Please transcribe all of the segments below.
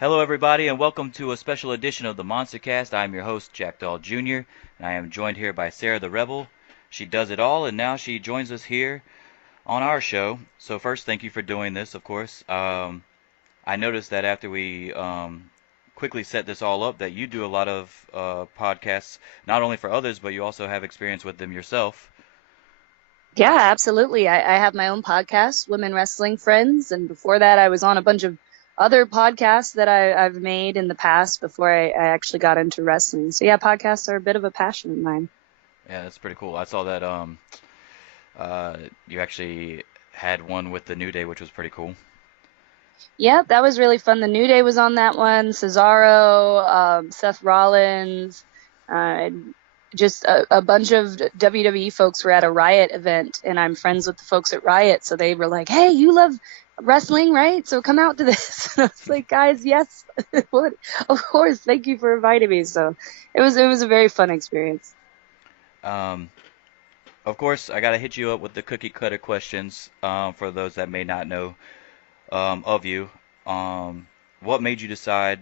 Hello, everybody, and welcome to a special edition of the MonsterCast. I'm your host, Jack Dahl Jr., and I am joined here by Sarah the Rebel. She does it all, and now she joins us here on our show. So first, thank you for doing this, of course. I noticed that after we quickly set this all up, that you do a lot of podcasts, not only for others, but you also have experience with them yourself. Yeah, absolutely. I have my own podcast, Women Wrestling Friends, and before that, I was on a bunch of other podcasts that I've made in the past before I actually got into wrestling. So yeah, podcasts are a bit of a passion of mine. Yeah, that's pretty cool. I saw that uh, you actually had one with the New Day, which was pretty cool. Yeah, that was really fun. The New Day was on that one. Cesaro, Seth Rollins, uh, just a bunch of WWE folks were at a Riot event, and I'm friends with the folks at Riot, so they were like, "Hey, you love wrestling, right? So come out to this." And I was like, "Guys, yes, what? Of course. Thank you for inviting me." So it was a very fun experience. Um, Of course, I gotta hit you up with the cookie cutter questions for those that may not know of you. Um, what made you decide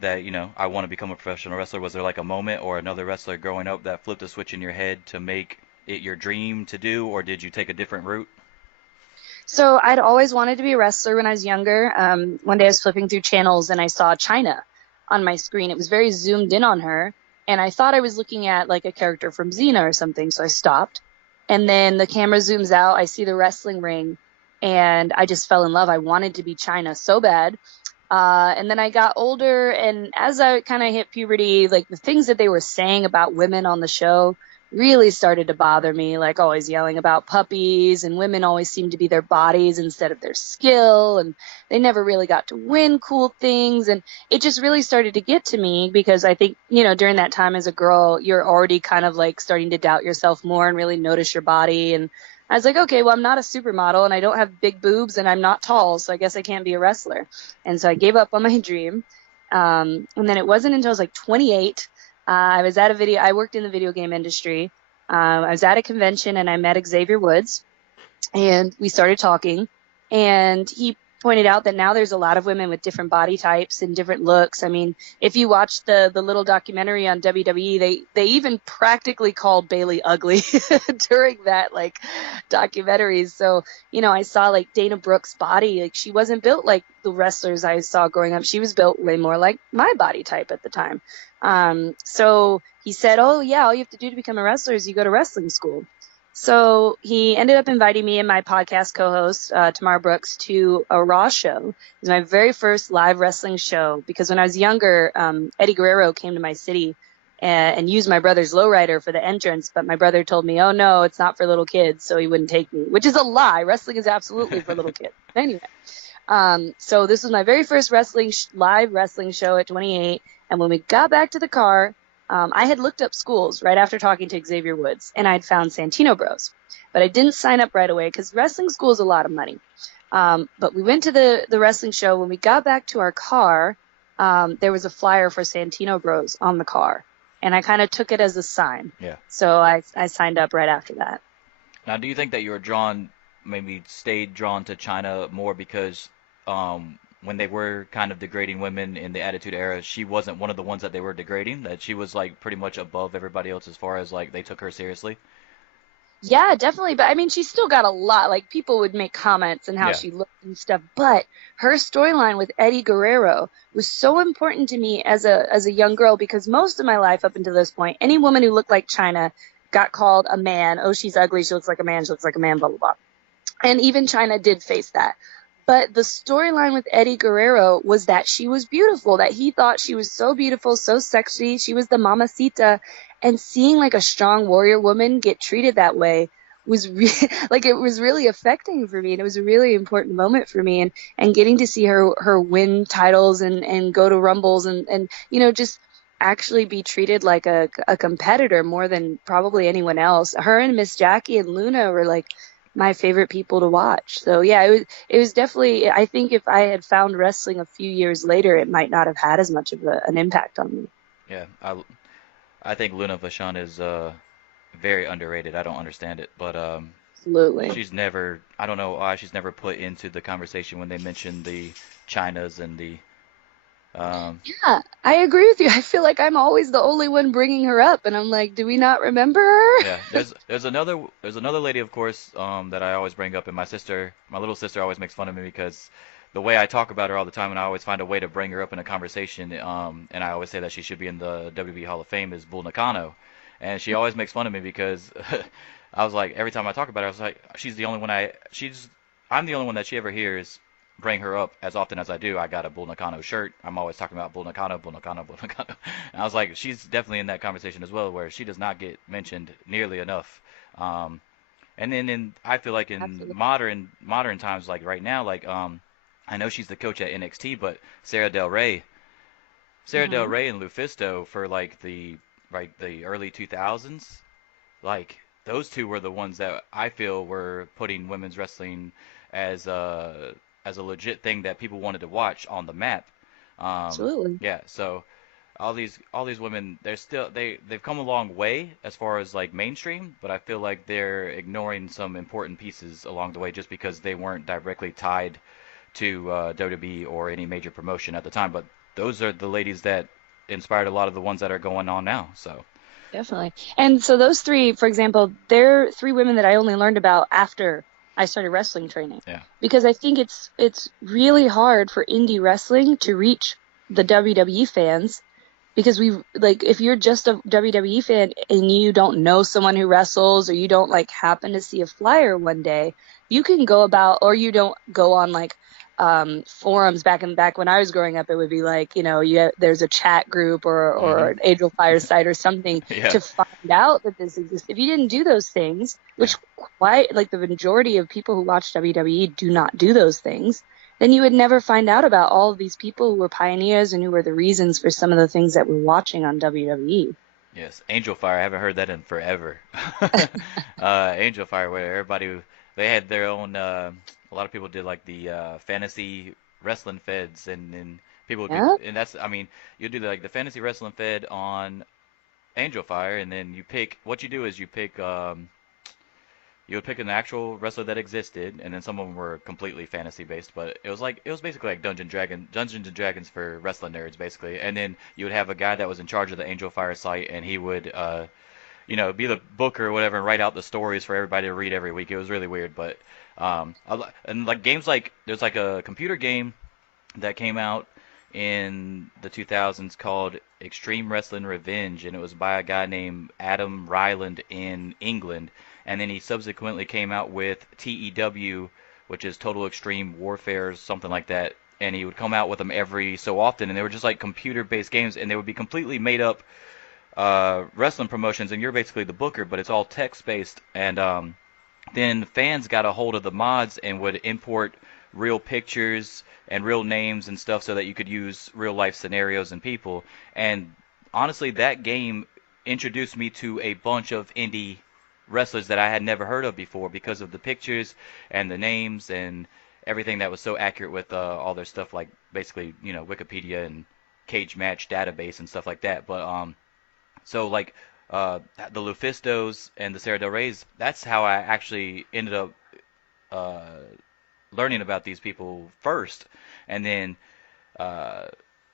that, I want to become a professional wrestler? Was there like a moment or another wrestler growing up that flipped a switch in your head to make it your dream to do, or did you take a different route? So I'd always wanted to be a wrestler when I was younger. One day I was flipping through channels and I saw China on my screen. It was very zoomed in on her, and I thought I was looking at like a character from Xena or something, so I stopped. And then the camera zooms out, I see the wrestling ring, and I just fell in love. I wanted to be China so bad. And then I got older, and as I kind of hit puberty, like the things that they were saying about women on the show really started to bother me, like always yelling about puppies, and women always seemed to be their bodies instead of their skill, and they never really got to win cool things. And it just really started to get to me because I think, during that time as a girl, you're already kind of like starting to doubt yourself more and really notice your body. And I was like, okay, well, I'm not a supermodel and I don't have big boobs and I'm not tall, so I guess I can't be a wrestler. And so I gave up on my dream. And then it wasn't until I was like 28. I worked in the video game industry. I was at a convention and I met Xavier Woods and we started talking. And he pointed out that now there's a lot of women with different body types and different looks. I mean, if you watch the little documentary on WWE, they even practically called Bayley ugly during that like documentary. So, I saw like Dana Brooke's body. Like she wasn't built like the wrestlers I saw growing up. She was built way more like my body type at the time. So he said, "Oh yeah, all you have to do to become a wrestler is you go to wrestling school." So he ended up inviting me and my podcast co-host, Tamara Brooks, to a Raw show. It was my very first live wrestling show because when I was younger, Eddie Guerrero came to my city and used my brother's lowrider for the entrance, but my brother told me, "Oh no, it's not for little kids," so he wouldn't take me, which is a lie. Wrestling is absolutely for little kids. Anyway, so this was my very first live wrestling show at 28, and when we got back to the car, I had looked up schools right after talking to Xavier Woods, and I'd found Santino Bros. But I didn't sign up right away because wrestling school is a lot of money. But we went to the wrestling show. When we got back to our car, there was a flyer for Santino Bros on the car, and I kind of took it as a sign. Yeah. So I signed up right after that. Now, do you think that you were maybe stayed drawn to China more because when they were kind of degrading women in the Attitude Era, she wasn't one of the ones that they were degrading, that she was like pretty much above everybody else as far as like they took her seriously? Yeah, definitely. But I mean, she still got a lot. Like people would make comments and how Yeah. she looked and stuff. But her storyline with Eddie Guerrero was so important to me as a young girl because most of my life up until this point, any woman who looked like China got called a man. Oh, she's ugly. She looks like a man. She looks like a man. Blah blah blah. And even China did face that. But the storyline with Eddie Guerrero was that she was beautiful, that he thought she was so beautiful, so sexy. She was the mamacita. And seeing like a strong warrior woman get treated that way was like it was really affecting for me. And it was a really important moment for me. And getting to see her win titles and go to rumbles and just actually be treated like a competitor more than probably anyone else. Her and Miss Jackie and Luna were like my favorite people to watch. So yeah, it was definitely, I think if I had found wrestling a few years later, it might not have had as much of an impact on me. Yeah. I think Luna Vachon is very underrated. I don't understand it, but Absolutely. she's never, I don't know why she's never put into the conversation when they mention the Chinas and the Um, Yeah, I agree with you. I feel like I'm always the only one bringing her up, and I'm like, do we not remember her? yeah, there's another lady, of course, that I always bring up, and my little sister always makes fun of me because the way I talk about her all the time, and I always find a way to bring her up in a conversation, and I always say that she should be in the WWE Hall of Fame is Bull Nakano, and she always makes fun of me because I was like every time I talk about her, I was like I'm the only one that she ever hears bring her up as often as I do. I got a Bull Nakano shirt. I'm always talking about Bull Nakano, Bull Nakano, Bull Nakano. And I was like, she's definitely in that conversation as well, where she does not get mentioned nearly enough. Um, and then I feel like in Absolutely. modern times, like right now, like I know she's the coach at NXT, but Sarah Del Hmm. Rey and Lufisto for like the early 2000s, like those two were the ones that I feel were putting women's wrestling as a legit thing that people wanted to watch on the map. Absolutely. Yeah, so all these women, they've come a long way as far as like mainstream, but I feel like they're ignoring some important pieces along the way just because they weren't directly tied to WWE or any major promotion at the time. But those are the ladies that inspired a lot of the ones that are going on now. So Definitely. And so those three, for example, they're three women that I only learned about after I started wrestling training. yeah. Because I think it's really hard for indie wrestling to reach the WWE fans because we like if you're just a WWE fan and you don't know someone who wrestles or you don't like happen to see a flyer one day, you can go about or you don't go on like forums back when I was growing up, it would be like, there's a chat group or Hmm. an Angel Fire site or something Yeah. to find out that this exists. If you didn't do those things, Yeah. which quite like the majority of people who watch WWE do not do those things, then you would never find out about all of these people who were pioneers and who were the reasons for some of the things that we're watching on WWE. Yes, Angel Fire. I haven't heard that in forever. Angel Fire, where they had their own. A lot of people did like the fantasy wrestling feds, and people could, Yeah. and that's. I mean, you do like the fantasy wrestling fed on Angel Fire, and then you pick. What you do is you would pick an actual wrestler that existed, and then some of them were completely fantasy based. But it was basically like Dungeons and Dragons for wrestling nerds, basically. And then you would have a guy that was in charge of the Angel Fire site, and he would be the booker or whatever, and write out the stories for everybody to read every week. It was really weird, but and like games like there's like a computer game that came out in the 2000s called Extreme Wrestling Revenge, and it was by a guy named Adam Ryland in England. And then he subsequently came out with TEW, which is Total Extreme Warfare, something like that. And he would come out with them every so often, and they were just like computer-based games, and they would be completely made up wrestling promotions, and you're basically the booker, but it's all text-based. And then fans got a hold of the mods and would import real pictures and real names and stuff so that you could use real life scenarios and people. And honestly, that game introduced me to a bunch of indie wrestlers that I had never heard of before because of the pictures and the names and everything that was so accurate with all their stuff, like basically, Wikipedia and cage match database and stuff like that. But so like uh, the Lufistos and the Sarah Del Reyes, that's how I actually ended up uh, learning about these people first. And then uh,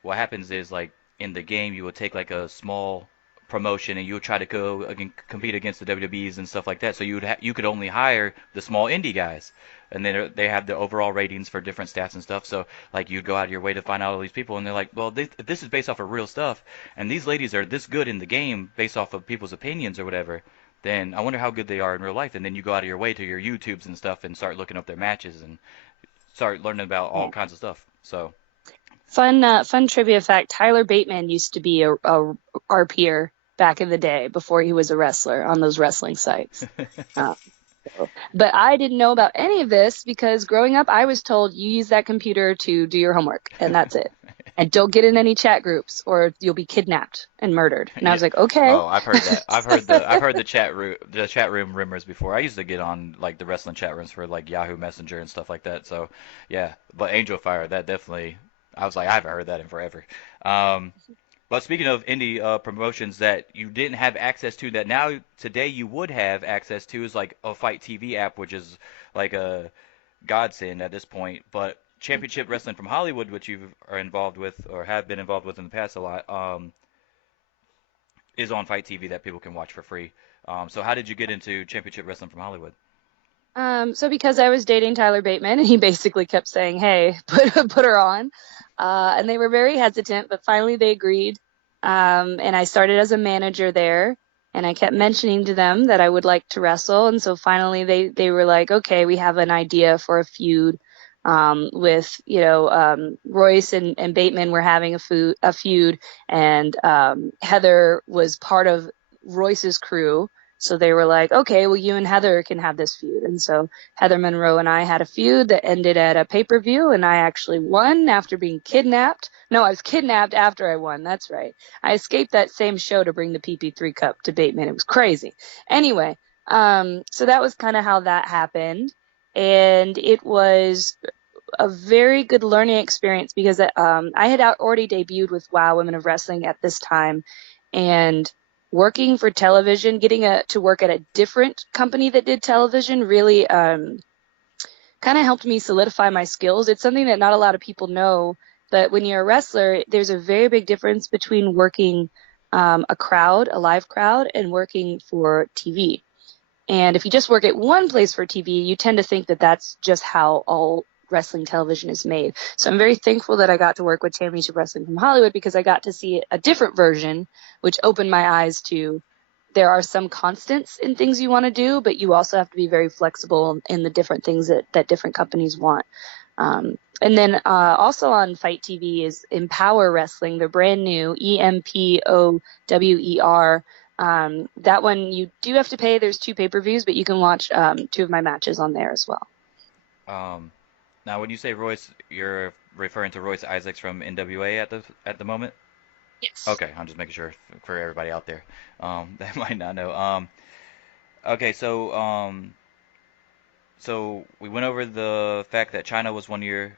what happens is like in the game you would take like a small promotion and you would try to go compete against the WWEs and stuff like that. So you could only hire the small indie guys, and then they have the overall ratings for different stats and stuff. So like you'd go out of your way to find out all these people, and they're like, well, if this is based off of real stuff, and these ladies are this good in the game based off of people's opinions or whatever. Then I wonder how good they are in real life. And then you go out of your way to your YouTubes and stuff and start looking up their matches and start learning about all kinds of stuff. So Fun trivia fact: Tyler Bateman used to be a RPer back in the day before he was a wrestler on those wrestling sites. Uh, but I didn't know about any of this because growing up, I was told you use that computer to do your homework, and that's it. And don't get in any chat groups, or you'll be kidnapped and murdered. And I yeah. was like, okay. Oh, I've heard that. I've heard the chat room rumors before. I used to get on like the wrestling chat rooms for like Yahoo Messenger and stuff like that. So yeah, but Angel Fire, that definitely. I was like, I haven't heard that in forever. Um, but speaking of indie promotions that you didn't have access to, that now today you would have access to, is like a Fight TV app, which is like a godsend at this point. But Championship Wrestling from Hollywood, which you are involved with or have been involved with in the past a lot, is on Fight TV that people can watch for free. So how did you get into Championship Wrestling from Hollywood? So because I was dating Tyler Bateman, and he basically kept saying, "Hey, put her on," and they were very hesitant, but finally they agreed. And I started as a manager there, and I kept mentioning to them that I would like to wrestle, and so finally they were like, "Okay, we have an idea for a feud." With Royce and Bateman were having a feud, and Heather was part of Royce's crew. So they were like, okay, well, you and Heather can have this feud. And so Heather Monroe and I had a feud that ended at a pay-per-view, and I actually won after being kidnapped. No, I was kidnapped after I won. That's right. I escaped that same show to bring the PP3 Cup to Bateman. It was crazy. Anyway, so that was kind of how that happened. And it was a very good learning experience because I had already debuted with WoW Women of Wrestling at this time. And working for television, getting to work at a different company that did television really kind of helped me solidify my skills. It's something that not a lot of people know, but when you're a wrestler, there's a very big difference between working a live crowd, and working for TV. And if you just work at one place for TV, you tend to think that that's just how all wrestling television is made. So I'm very thankful that I got to work with Championship Wrestling from Hollywood, because I got to see a different version, which opened my eyes to there are some constants in things you want to do, but you also have to be very flexible in the different things that different companies want. And then also on Fight TV is Empower Wrestling. They're brand new, EMPOWER. That one you do have to pay. There's 2 pay-per-views, but you can watch 2 of my matches on there as well. Um, Now, when you say Royce, you're referring to Royce Isaacs from NWA at the moment? Yes. Okay, I'm just making sure for everybody out there that might not know. Okay, so we went over the fact that China was one of your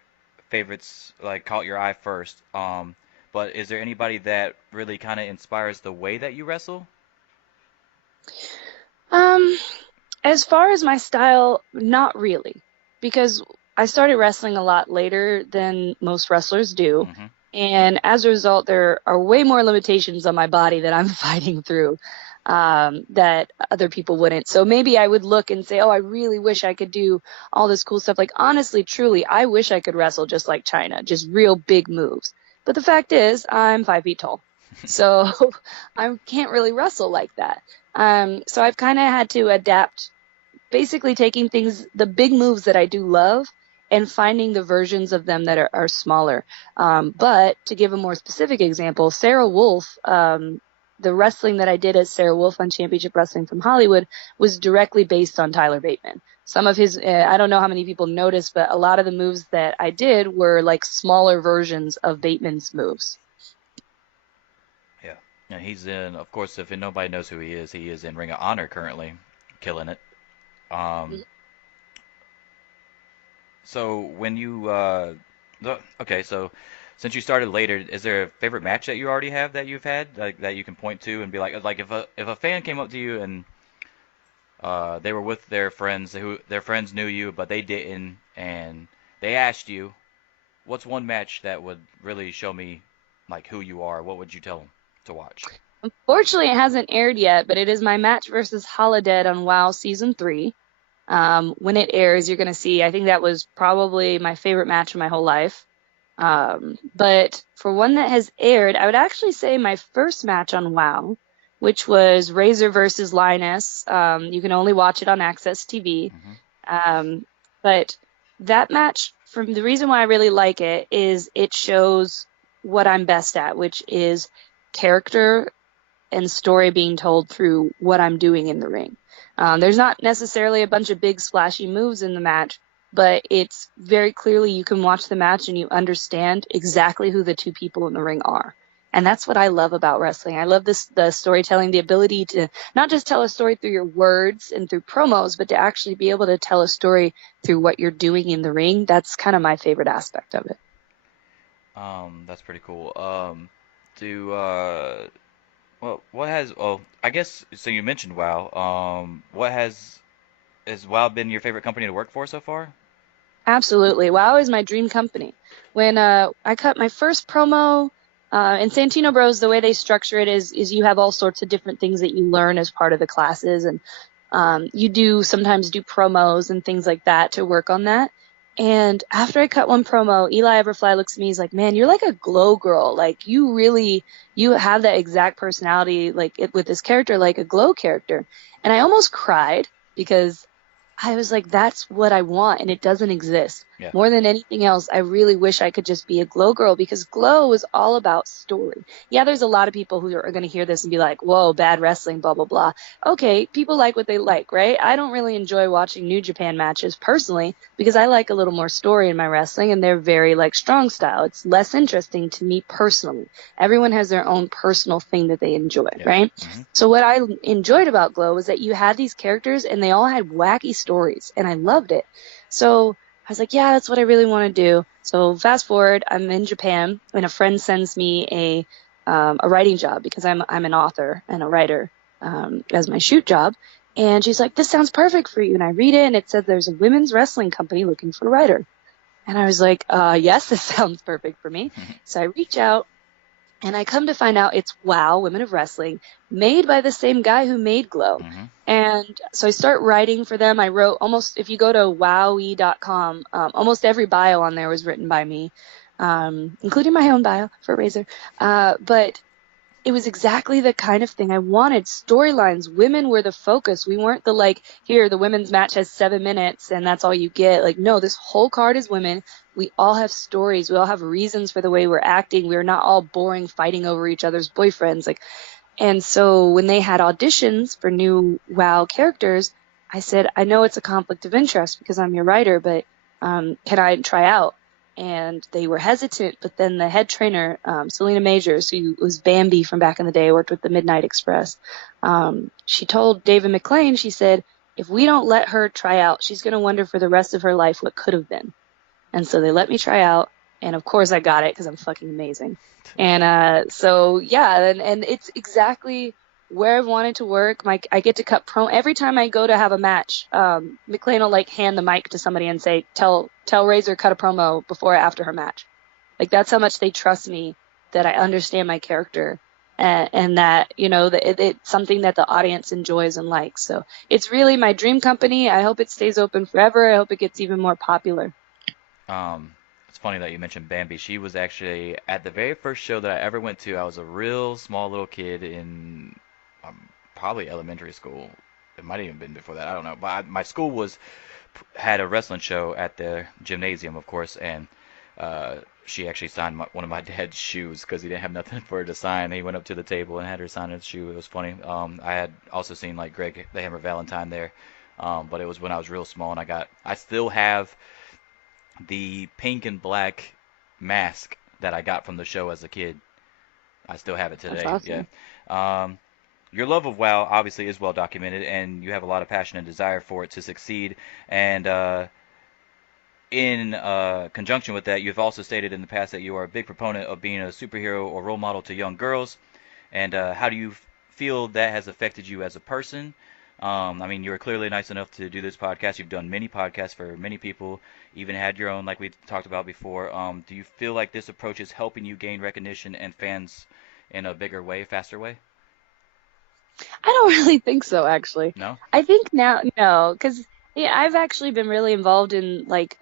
favorites, like caught your eye first. But is there anybody that really kind of inspires the way that you wrestle? Um, as far as my style, not really, because I started wrestling a lot later than most wrestlers do. Hmm. And as a result, there are way more limitations on my body that I'm fighting through that other people wouldn't. So maybe I would look and say, oh, I really wish I could do all this cool stuff. Like, honestly, truly, I wish I could wrestle just like China, just real big moves. But the fact is, I'm 5 feet tall. So I can't really wrestle like that. So I've kind of had to adapt, basically taking things, the big moves that I do love, and finding the versions of them that are smaller. But to give a more specific example, Sarah Wolf, the wrestling that I did as Sarah Wolf on Championship Wrestling from Hollywood was directly based on Tyler Bateman. Some of his, I don't know how many people noticed, but a lot of the moves that I did were like smaller versions of Bateman's moves. Yeah. And he's in, of course, if nobody knows who he is in Ring of Honor currently, killing it. Um, so when you, okay, so since you started later, is there a favorite match that you already have that you've had, like that you can point to and be like if a fan came up to you and they were with their friends who their friends knew you but they didn't, and they asked you, what's one match that would really show me like who you are? What would you tell them to watch? Unfortunately, it hasn't aired yet, but it is my match versus Holodead on WoW Season 3. When it airs, you're going to see, I think that was probably my favorite match of my whole life. But for one that has aired, I would actually say my first match on WoW, which was Razor versus Linus. You can only watch it on Access TV. Hmm. Um, but that match, from the reason why I really like it, is it shows what I'm best at, which is character and story being told through what I'm doing in the ring. There's not necessarily a bunch of big splashy moves in the match, but it's very clearly you can watch the match and you understand exactly who the 2 people in the ring are. And that's what I love about wrestling. I love the storytelling, the ability to not just tell a story through your words and through promos, but to actually be able to tell a story through what you're doing in the ring. That's kind of my favorite aspect of it. That's pretty cool. Do well, what has oh I guess so you mentioned WoW. What has WoW been your favorite company to work for so far? Absolutely. WoW is my dream company. When I cut my first promo, in Santino Bros, the way they structure it is you have all sorts of different things that you learn as part of the classes, and you do sometimes do promos and things like that to work on that. And after I cut one promo, Eli Everfly looks at me, he's like, "Man, you're like a glow girl. Like you have that exact personality, like with this character, like a glow character." And I almost cried because I was like, that's what I want, and it doesn't exist. Yeah. More than anything else, I really wish I could just be a Glow girl, because Glow is all about story. Yeah, there's a lot of people who are going to hear this and be like, whoa, bad wrestling, blah, blah, blah. Okay, people like what they like, right? I don't really enjoy watching New Japan matches personally because I like a little more story in my wrestling, and they're very like strong style. It's less interesting to me personally. Everyone has their own personal thing that they enjoy, Yeah. right? Mm-hmm. So what I enjoyed about Glow was that you had these characters and they all had wacky stories, and I loved it. So I was like, yeah, that's what I really want to do. So fast forward, I'm in Japan, and a friend sends me a writing job because I'm an author and a writer as my shoot job. And she's like, this sounds perfect for you. And I read it, and it said there's a women's wrestling company looking for a writer. And I was like, yes, this sounds perfect for me. So I reach out, and I come to find out it's WoW, Women of Wrestling, made by the same guy who made Glow. Mm-hmm. And so I start writing for them. I wrote almost, if you go to wowie.com, almost every bio on there was written by me, including my own bio for Razor. But it was exactly the kind of thing I wanted. Storylines, women were the focus. We weren't the like, here, the women's match has 7 minutes and that's all you get. Like, no, this whole card is women. We all have stories. We all have reasons for the way we're acting. We're not all boring, fighting over each other's boyfriends. Like, and so when they had auditions for new WoW characters, I said, I know it's a conflict of interest because I'm your writer, but can I try out? And they were hesitant, but then the head trainer, Selena Majors, who was Bambi from back in the day, worked with the Midnight Express, she told David McLean, she said, if we don't let her try out, she's going to wonder for the rest of her life what could have been. And so they let me try out, and of course I got it because I'm fucking amazing. And so yeah, and it's exactly where I've wanted to work. I get to cut promo every time I go to have a match. McLean will like hand the mic to somebody and say, "Tell Razor cut a promo before or after her match." Like, that's how much they trust me, that I understand my character, and that that it's something that the audience enjoys and likes. So it's really my dream company. I hope it stays open forever. I hope it gets even more popular. It's funny that you mentioned Bambi. She was actually at the very first show that I ever went to. I was a real small little kid in probably elementary school. It might have even been before that. I don't know. But my school had a wrestling show at the gymnasium, of course, and she actually signed one of my dad's shoes because he didn't have nothing for her to sign. He went up to the table and had her sign his shoe. It was funny. I had also seen like Greg the Hammer Valentine there, but it was when I was real small, and I still have the pink and black mask that I got from the show as a kid. I still have it today. That's awesome. Yeah. Your love of WoW obviously is well documented, and you have a lot of passion and desire for it to succeed. And in conjunction with that, you've also stated in the past that you are a big proponent of being a superhero or role model to young girls. And how do you feel that has affected you as a person? I mean, you were clearly nice enough to do this podcast. You've done many podcasts for many people, even had your own, like we talked about before. Do you feel like this approach is helping you gain recognition and fans in a bigger way, faster way? I don't really think so, actually. No? I think now, no, because yeah, I've actually been really involved in like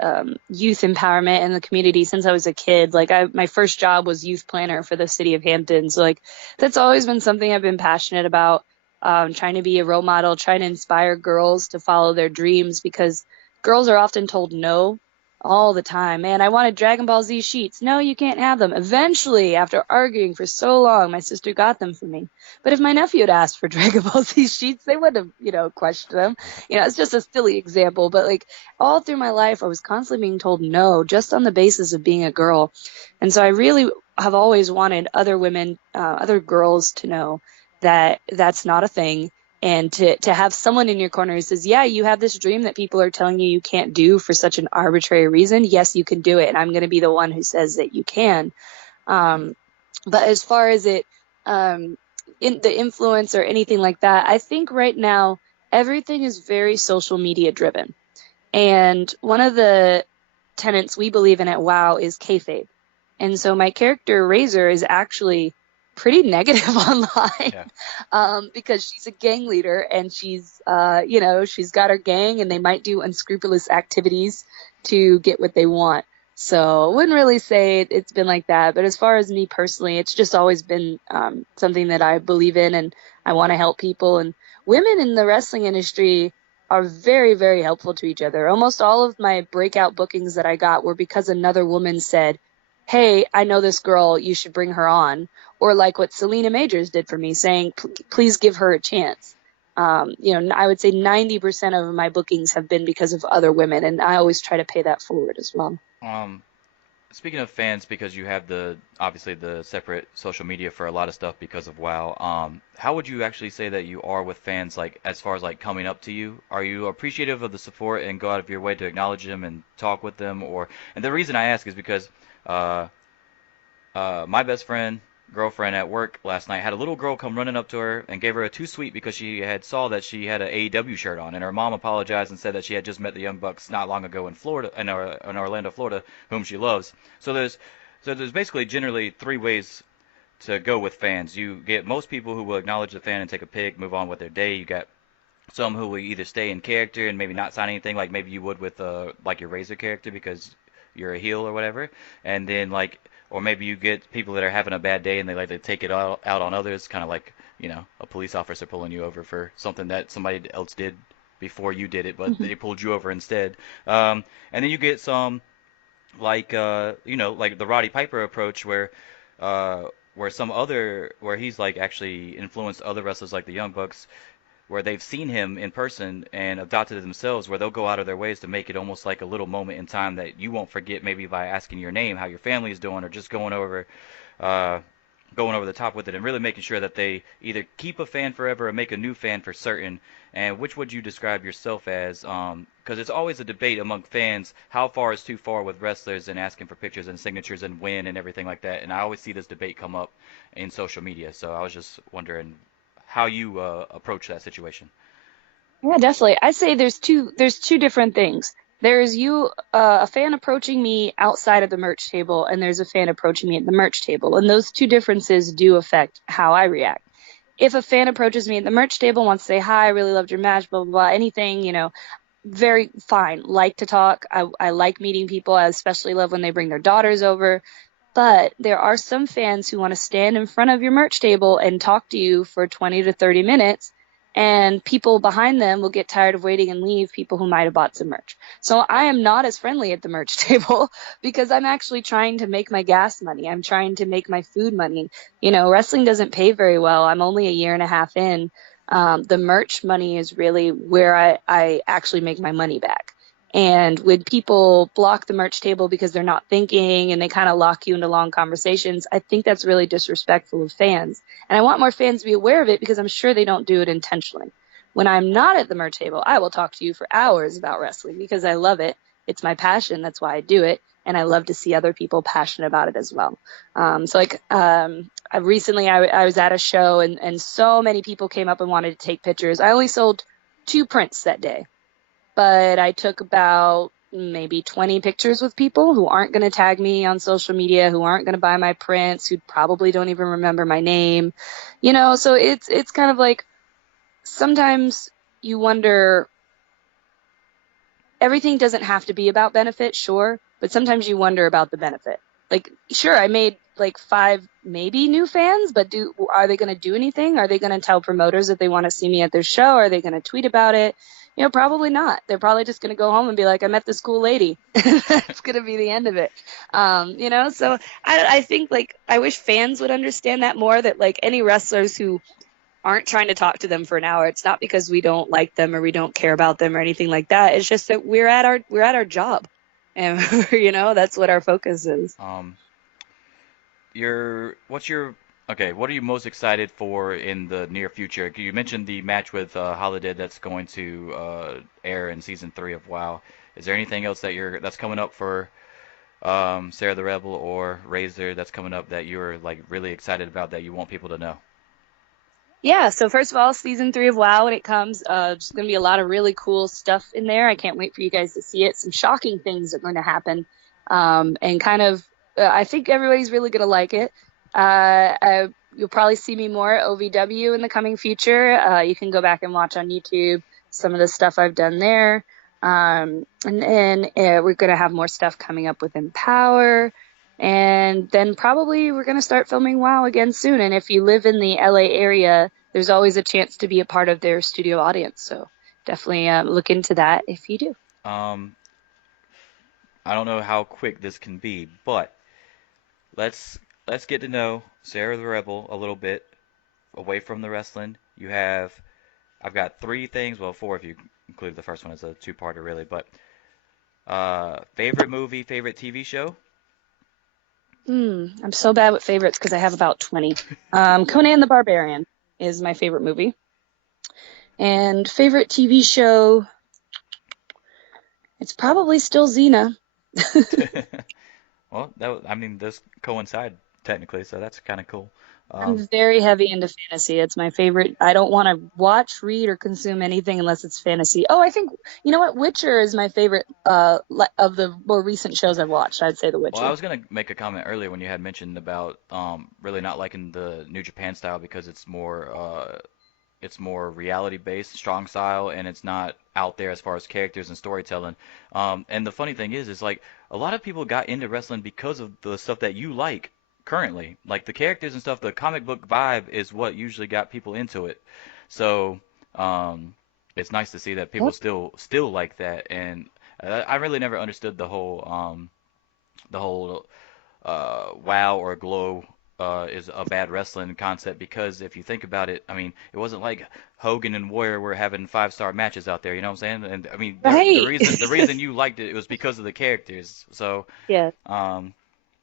youth empowerment in the community since I was a kid. Like, my first job was youth planner for the city of Hampton. So like, that's always been something I've been passionate about. Trying to be a role model, trying to inspire girls to follow their dreams, because girls are often told no all the time. Man, I wanted Dragon Ball Z sheets. No, you can't have them. Eventually, after arguing for so long, my sister got them for me. But if my nephew had asked for Dragon Ball Z sheets, they wouldn't have, questioned them. It's just a silly example. But like, all through my life, I was constantly being told no, just on the basis of being a girl. And so I really have always wanted other women, other girls to know that that's not a thing. And to have someone in your corner who says, yeah, you have this dream that people are telling you can't do for such an arbitrary reason. Yes, you can do it. And I'm going to be the one who says that you can. But as far as it, in the influence or anything like that, I think right now everything is very social media driven. And one of the tenets we believe in at WoW is kayfabe. And so my character Razor is actually pretty negative online, Yeah. because she's a gang leader and she's, she's got her gang and they might do unscrupulous activities to get what they want. So I wouldn't really say it's been like that. But as far as me personally, it's just always been something that I believe in and I want to help people. And women in the wrestling industry are very, very helpful to each other. Almost all of my breakout bookings that I got were because another woman said, hey, I know this girl, you should bring her on. Or like what Selena Majors did for me, saying, please give her a chance. I would say 90% of my bookings have been because of other women, and I always try to pay that forward as well. Um, Speaking of fans, because you have the obviously the separate social media for a lot of stuff because of WoW, how would you actually say that you are with fans, like as far as like coming up to you? Are you appreciative of the support and go out of your way to acknowledge them and talk with them? Or, and the reason I ask is because uh, my best friend girlfriend at work last night had a little girl come running up to her and gave her a too sweet because she had saw that she had an AEW shirt on, and her mom apologized and said that she had just met the Young Bucks not long ago in Florida, in Orlando, Florida, whom she loves. So there's basically generally three ways to go with fans. You get most people who will acknowledge the fan and take a pic, move on with their day. You got some who will either stay in character and maybe not sign anything, like maybe you would with like your Razor character because you're a heel or whatever, and then like, or maybe you get people that are having a bad day and they like to take it out on others, kind of like, a police officer pulling you over for something that somebody else did before you did it, but they pulled you over instead. And then you get some like like the Roddy Piper approach uh, where he's like actually influenced other wrestlers like the Young Bucks, where they've seen him in person and adopted it themselves, where they'll go out of their ways to make it almost like a little moment in time that you won't forget, maybe by asking your name, how your family is doing, or just uh, going over the top with it, and really making sure that they either keep a fan forever or make a new fan for certain. And which would you describe yourself as? Because it's always a debate among fans, how far is too far with wrestlers and asking for pictures and signatures and win and everything like that. And I always see this debate come up in social media. So I was just wondering how you approach that situation. Yeah, definitely. I say there's two different things. There's a fan approaching me outside of the merch table, and there's a fan approaching me at the merch table, and those two differences do affect how I react. If a fan approaches me at the merch table, wants to say hi, I really loved your match, blah blah blah, anything, very fine. Like to talk. I like meeting people. I especially love when they bring their daughters over. But there are some fans who want to stand in front of your merch table and talk to you for 20 to 30 minutes, and people behind them will get tired of waiting and leave, people who might have bought some merch. So I am not as friendly at the merch table because I'm actually trying to make my gas money. I'm trying to make my food money. Wrestling doesn't pay very well. I'm only a year and a half in. The merch money is really where I actually make my money back. And when people block the merch table because they're not thinking and they kind of lock you into long conversations, I think that's really disrespectful of fans. And I want more fans to be aware of it because I'm sure they don't do it intentionally. When I'm not at the merch table, I will talk to you for hours about wrestling because I love it. It's my passion. That's why I do it. And I love to see other people passionate about it as well. I was at a show and so many people came up and wanted to take pictures. I only sold 2 prints that day, but I took about maybe 20 pictures with people who aren't going to tag me on social media, who aren't going to buy my prints, who probably don't even remember my name. So it's kind of like sometimes you wonder, everything doesn't have to be about benefit, sure, but sometimes you wonder about the benefit. Like, sure, I made like 5 maybe new fans, but are they going to do anything? Are they going to tell promoters that they want to see me at their show? Are they going to tweet about it? Probably not. They're probably just going to go home and be like, I met this cool lady. That's going to be the end of it. So I think like I wish fans would understand that more, that like any wrestlers who aren't trying to talk to them for an hour, it's not because we don't like them or we don't care about them or anything like that. It's just that we're at our job, and that's what our focus is. Um, what's your okay? What are you most excited for in the near future? You mentioned the match with Holiday that's going to air in season 3 of WoW. Is there anything else that's coming up for Sarah the Rebel or Razor that's coming up that you're like really excited about that you want people to know? Yeah, so first of all, season 3 of WoW when it comes, there's going to be a lot of really cool stuff in there. I can't wait for you guys to see it. Some shocking things are going to happen, and kind of, I think everybody's really going to like it. You'll probably see me more at OVW in the coming future. You can go back and watch on YouTube some of the stuff I've done there. And then we're going to have more stuff coming up with Empower. And then probably we're going to start filming WoW again soon. And if you live in the LA area, there's always a chance to be a part of their studio audience. So definitely look into that if you do. Um, I don't know how quick this can be, but let's let's get to know Sarah the Rebel a little bit away from the wrestling. I've got three things, well, four if you include the first one as a two-parter, really. But favorite movie, favorite TV show? I'm so bad with favorites because I have about 20. Conan the Barbarian is my favorite movie. And favorite TV show, it's probably still Xena. Well, I mean, those coincide technically, so that's kind of cool. I'm very heavy into fantasy. It's my favorite. I don't want to watch, read, or consume anything unless it's fantasy. Oh, I think, you know what? Witcher is my favorite of the more recent shows I've watched. I'd say The Well, I Witcher. was gonna make a comment earlier when you had mentioned about really not liking the New Japan style because it's more reality based, strong style, and it's not out there as far as characters and storytelling. And the funny thing is like a lot of people got into wrestling because of the stuff that you like currently, like the characters and stuff. The comic book vibe is what usually got people into it. So um, it's nice to see that people Yep. still like that. And I really never understood the whole wow or glow is a bad wrestling concept because if you think about it, I mean, it wasn't like Hogan and Warrior were having five-star matches out there, you know what I'm saying? And I mean, Right. the reason you liked it, it was because of the characters. So, Yeah. um,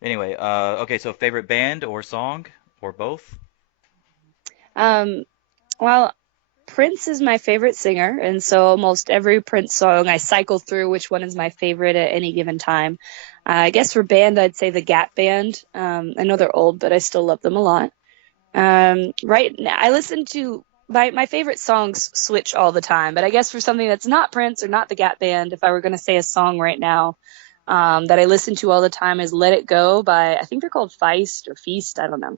anyway, okay, so favorite band or song or both? Um, well, Prince is my favorite singer, and so almost every Prince song I cycle through which one is my favorite at any given time. I guess for band, I'd say the Gap Band. I know they're old, but I still love them a lot. Right now, I listen to my favorite songs switch all the time, but I guess for something that's not Prince or not the Gap Band, if I were going to say a song right now that I listen to all the time is "Let It Go" by I think they're called Feist or Feast, I don't know,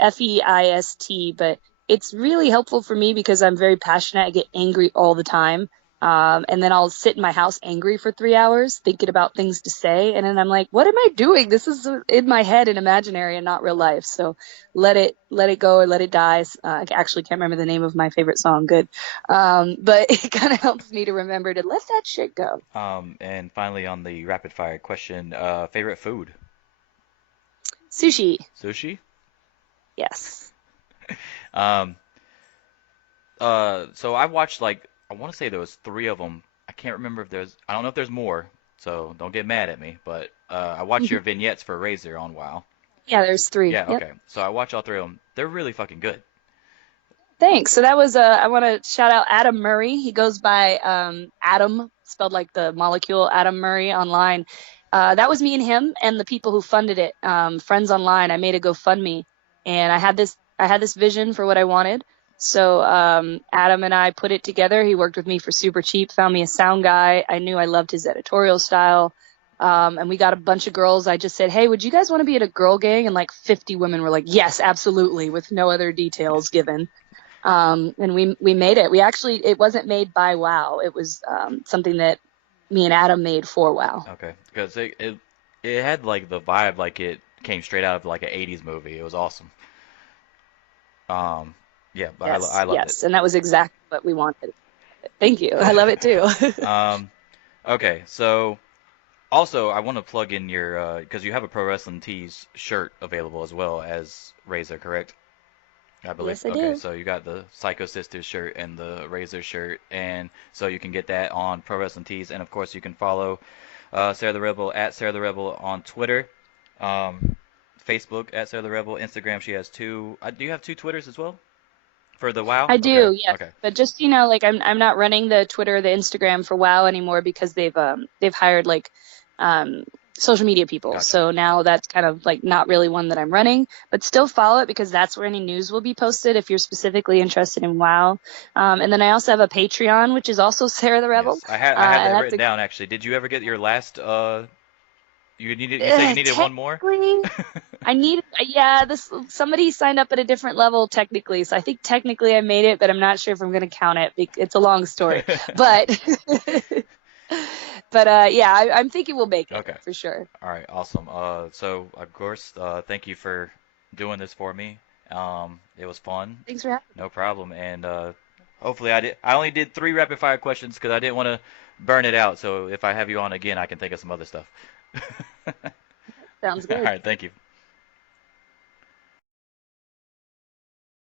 Feist, but it's really helpful for me because I'm very passionate. I get angry all the time. And then I'll sit in my house angry for 3 hours thinking about things to say. And then I'm like, what am I doing? This is in my head and imaginary and not real life. So let it go or let it die. I actually can't remember the name of my favorite song. Good. But it kind of helps me to remember to let that shit go. And finally on the rapid fire question, favorite food? Sushi. Sushi? Yes. Um, so I watched like I want to say there was three of them. I can't remember if there's. I don't know if there's more. So don't get mad at me. But I watched your vignettes for Razor on WoW. Yeah, there's 3. Yeah, Yep. okay. So I watched all three of them. They're really fucking good. Thanks. So that was I want to shout out Adam Murray. He goes by Adam, spelled like the molecule Adam Murray online. That was me and him and the people who funded it. Friends Online. I made a GoFundMe, and I had this vision for what I wanted. So Adam and I put it together. He worked with me for super cheap. Found me a sound guy. I knew I loved his editorial style. And we got a bunch of girls. I just said, "Hey, would you guys want to be in a girl gang?" And like 50 women were like, "Yes, absolutely," with no other details given. And we made it. It wasn't made by WoW. It was something that me and Adam made for WoW. Okay, because it had like the vibe like it came straight out of like an '80s movie. It was awesome. Um, yeah, but Yes, I loved it. yes, and that was exactly what we wanted. Thank you. I love it too. Um, okay, so also I want to plug in your because you have a Pro Wrestling Tees shirt available as well as Razor, correct? I believe. Yes, I Okay, do. so you got the Psycho Sisters shirt and the Razor shirt, and so you can get that on Pro Wrestling Tees, and of course you can follow Sarah the Rebel at Sarah the Rebel on Twitter, um, Facebook at Sarah the Rebel, Instagram. She has two. Do you have two Twitters as well for the WoW? I Okay, do, yes. okay, But just like I'm not running the Twitter or the Instagram for WoW anymore because they've hired like um social media people. Gotcha. So now that's kind of like not really one that I'm running, but still follow it because that's where any news will be posted if you're specifically interested in WoW. And then I also have a Patreon, which is also Sarah the Rebel. Yes, I have And that that's written down actually. Did you ever get your last you said you needed one more? technically, I need, yeah, somebody signed up at a different level technically. So I think technically I made it, but I'm not sure if I'm going to count it. It's a long story, but, yeah, I'm thinking we'll make it Okay. for sure. All right, awesome. So of course, thank you for doing this for me. It was fun. Thanks for having me. No problem. And hopefully I only did 3 rapid fire questions because I didn't want to burn it out. So if I have you on again, I can think of some other stuff. Sounds All good. right, thank you.